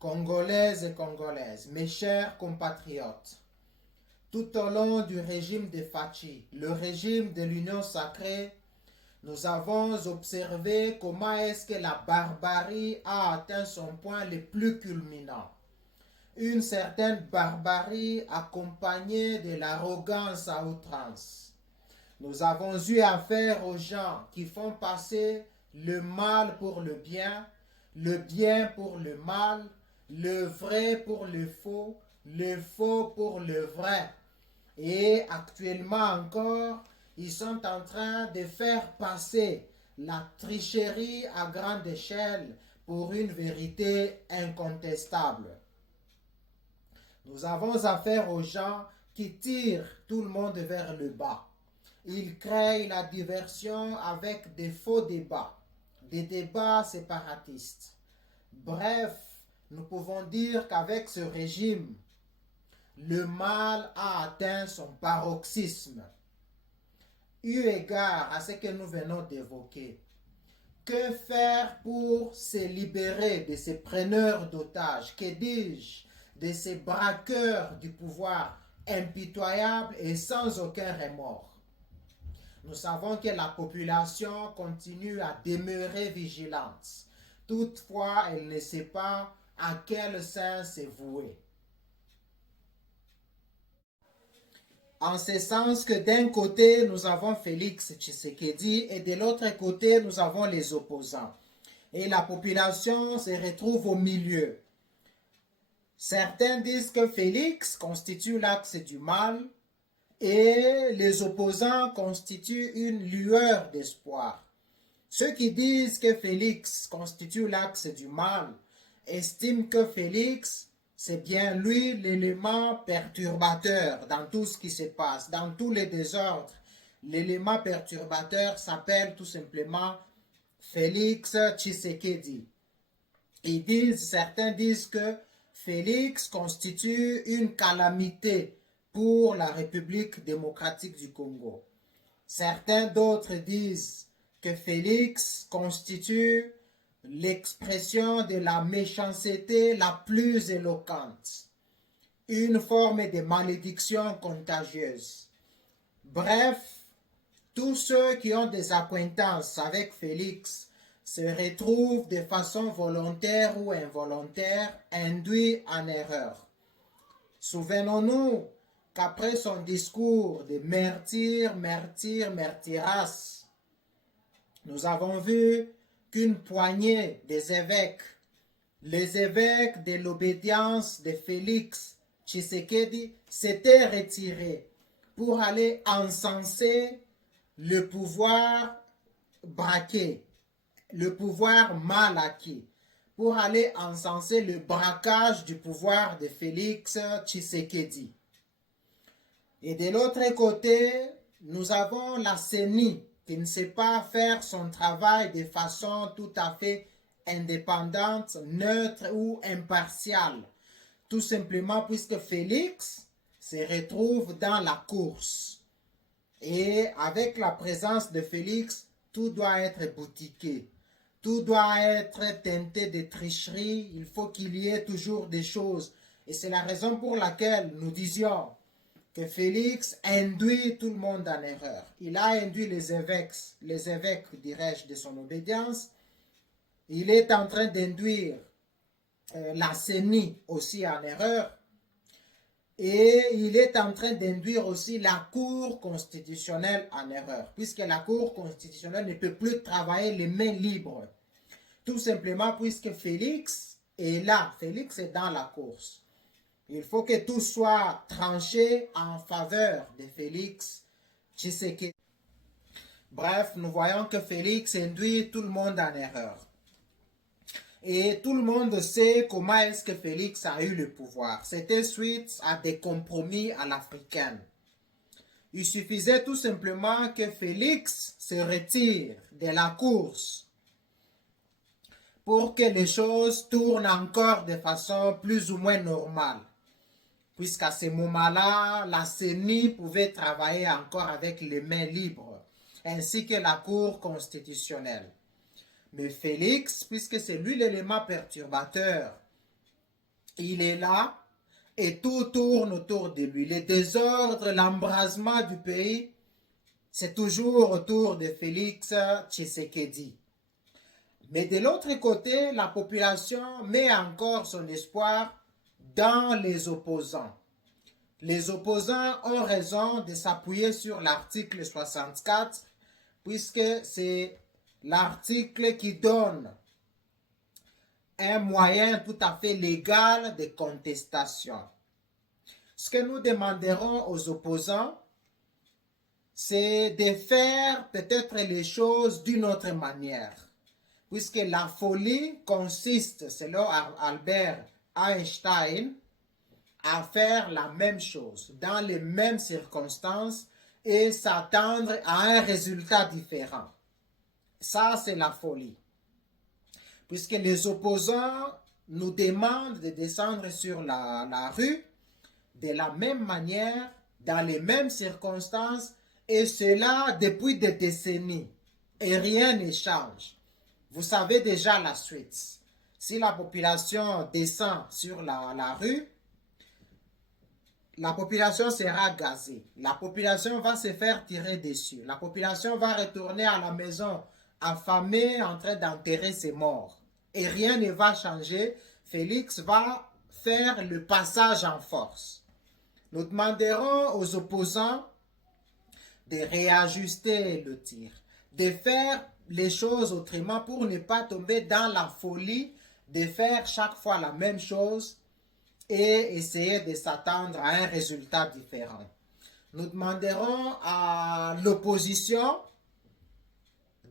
Congolaises et Congolaises, mes chers compatriotes, tout au long du régime de Fachi, le régime de l'Union sacrée, nous avons observé comment est-ce que la barbarie a atteint son point le plus culminant. Une certaine barbarie accompagnée de l'arrogance à outrance. Nous avons eu affaire aux gens qui font passer le mal pour le bien pour le mal, le vrai pour le faux pour le vrai. Et actuellement encore, ils sont en train de faire passer la tricherie à grande échelle pour une vérité incontestable. Nous avons affaire aux gens qui tirent tout le monde vers le bas. Ils créent la diversion avec des faux débats, des débats séparatistes. Bref, nous pouvons dire qu'avec ce régime, le mal a atteint son paroxysme. Eu égard à ce que nous venons d'évoquer, que faire pour se libérer de ces preneurs d'otages, que dis-je, de ces braqueurs du pouvoir impitoyables et sans aucun remords? Nous savons que la population continue à demeurer vigilante. Toutefois, elle ne sait pas à quel sens se vouer. En ce sens que d'un côté, nous avons Félix Tshisekedi et de l'autre côté, nous avons les opposants. Et la population se retrouve au milieu. Certains disent que Félix constitue l'axe du mal et les opposants constituent une lueur d'espoir. Ceux qui disent que Félix constitue l'axe du mal estiment que Félix, c'est bien lui l'élément perturbateur dans tout ce qui se passe, dans tous les désordres. L'élément perturbateur s'appelle tout simplement Félix Tshisekedi. Certains disent que Félix constitue une calamité pour la République démocratique du Congo. Certains d'autres disent que Félix constitue l'expression de la méchanceté la plus éloquente, une forme de malédiction contagieuse. Bref, tous ceux qui ont des acquaintances avec Félix se retrouvent de façon volontaire ou involontaire induits en erreur. Souvenons-nous qu'après son discours de Mertiras, nous avons vu qu'une poignée des évêques, les évêques de l'obédience de Félix Tshisekedi, s'étaient retirés pour aller encenser le pouvoir braqué, le pouvoir mal acquis, pour aller encenser le braquage du pouvoir de Félix Tshisekedi. Et de l'autre côté, nous avons la CENI qui ne sait pas faire son travail de façon tout à fait indépendante, neutre ou impartiale. Tout simplement puisque Félix se retrouve dans la course. Et avec la présence de Félix, tout doit être boutiqué. Tout doit être teinté de tricherie. Il faut qu'il y ait toujours des choses. Et c'est la raison pour laquelle nous disions que Félix induit tout le monde en erreur. Il a induit les évêques, dirais-je, de son obédience. Il est en train d'induire la CENI aussi en erreur. Et il est en train d'induire aussi la Cour constitutionnelle en erreur, puisque la Cour constitutionnelle ne peut plus travailler les mains libres. Tout simplement puisque Félix est là, Félix est dans la course. Il faut que tout soit tranché en faveur de Félix Tshisekedi. Bref, nous voyons que Félix induit tout le monde en erreur. Et tout le monde sait comment est-ce que Félix a eu le pouvoir. C'était suite à des compromis à l'africaine. Il suffisait tout simplement que Félix se retire de la course pour que les choses tournent encore de façon plus ou moins normale. Puisqu'à ce moment-là, la CENI pouvait travailler encore avec les mains libres, ainsi que la Cour constitutionnelle. Mais Félix, puisque c'est lui l'élément perturbateur, il est là et tout tourne autour de lui. Les désordres, l'embrasement du pays, c'est toujours autour de Félix Tshisekedi. Mais de l'autre côté, la population met encore son espoir dans les opposants. Les opposants ont raison de s'appuyer sur l'article 64, puisque c'est l'article qui donne un moyen tout à fait légal de contestation. Ce que nous demanderons aux opposants, c'est de faire peut-être les choses d'une autre manière. Puisque la folie consiste, selon Albert Einstein, à faire la même chose dans les mêmes circonstances et s'attendre à un résultat différent. Ça, c'est la folie. Puisque les opposants nous demandent de descendre sur la rue de la même manière, dans les mêmes circonstances, et cela depuis des décennies. Et rien ne change. Vous savez déjà la suite. Si la population descend sur la rue, la population sera gazée. La population va se faire tirer dessus. La population va retourner à la maison affamée, en train d'enterrer ses morts. Et rien ne va changer. Félix va faire le passage en force. Nous demanderons aux opposants de réajuster le tir, de faire les choses autrement pour ne pas tomber dans la folie de faire chaque fois la même chose et essayer de s'attendre à un résultat différent. Nous demanderons à l'opposition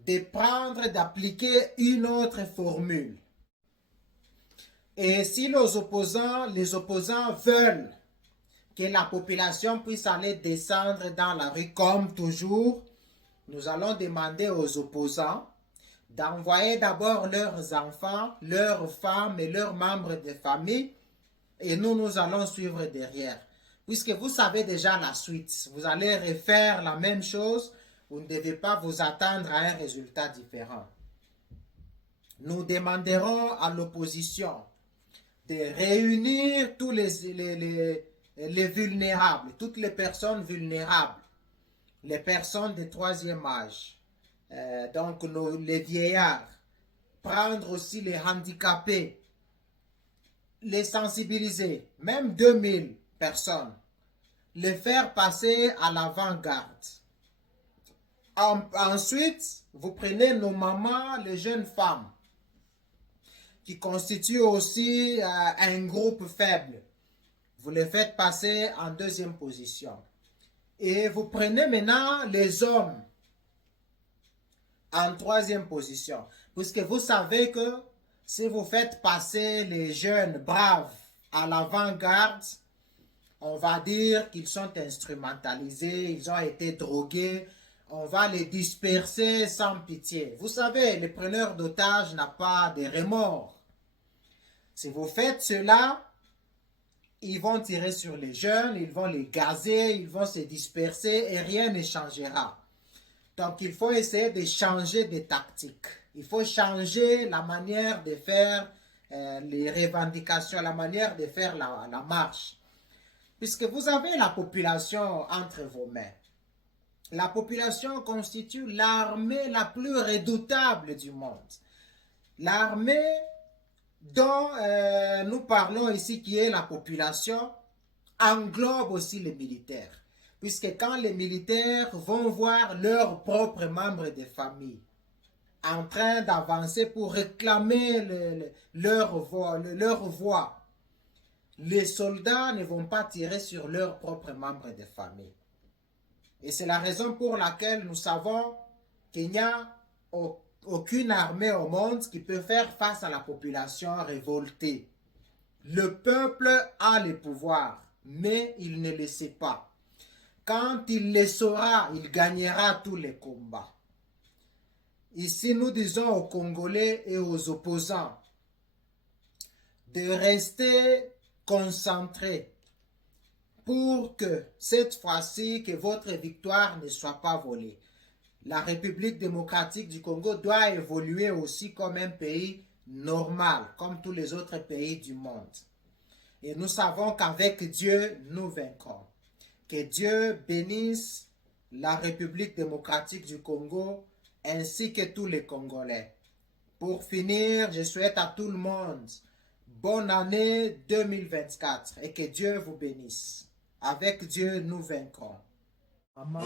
de prendre, d'appliquer une autre formule. Et si les opposants veulent que la population puisse aller descendre dans la rue comme toujours, nous allons demander aux opposants d'envoyer d'abord leurs enfants, leurs femmes et leurs membres de famille et nous allons suivre derrière. Puisque vous savez déjà la suite, vous allez refaire la même chose, vous ne devez pas vous attendre à un résultat différent. Nous demanderons à l'opposition de réunir tous les vulnérables, toutes les personnes vulnérables, les personnes de troisième âge, donc les vieillards, prendre aussi les handicapés, les sensibiliser, même 2000 personnes, les faire passer à l'avant-garde. Ensuite, vous prenez nos mamans, les jeunes femmes, qui constituent aussi un groupe faible. Vous les faites passer en deuxième position. Et vous prenez maintenant les hommes en troisième position. Puisque vous savez que si vous faites passer les jeunes braves à l'avant-garde, on va dire qu'ils sont instrumentalisés, ils ont été drogués, on va les disperser sans pitié. Vous savez, les preneurs d'otages n'ont pas de remords. Si vous faites cela, ils vont tirer sur les jeunes, ils vont les gazer, ils vont se disperser et rien ne changera. Donc il faut essayer de changer de tactique. Il faut changer la manière de faire les revendications, la manière de faire la marche. Puisque vous avez la population entre vos mains. La population constitue l'armée la plus redoutable du monde. L'armée dont nous parlons ici, qui est la population, englobe aussi les militaires. Puisque quand les militaires vont voir leurs propres membres de famille en train d'avancer pour réclamer leur voix, les soldats ne vont pas tirer sur leurs propres membres de famille. Et c'est la raison pour laquelle nous savons qu'il n'y a aucune armée au monde qui peut faire face à la population révoltée. Le peuple a le pouvoir, mais il ne le sait pas. Quand il le saura, il gagnera tous les combats. Ici, nous disons aux Congolais et aux opposants de rester concentrés pour que cette fois-ci, que votre victoire ne soit pas volée. La République démocratique du Congo doit évoluer aussi comme un pays normal, comme tous les autres pays du monde. Et nous savons qu'avec Dieu, nous vaincrons. Que Dieu bénisse la République démocratique du Congo ainsi que tous les Congolais. Pour finir, je souhaite à tout le monde bonne année 2024 et que Dieu vous bénisse. Avec Dieu, nous vaincrons. Amen.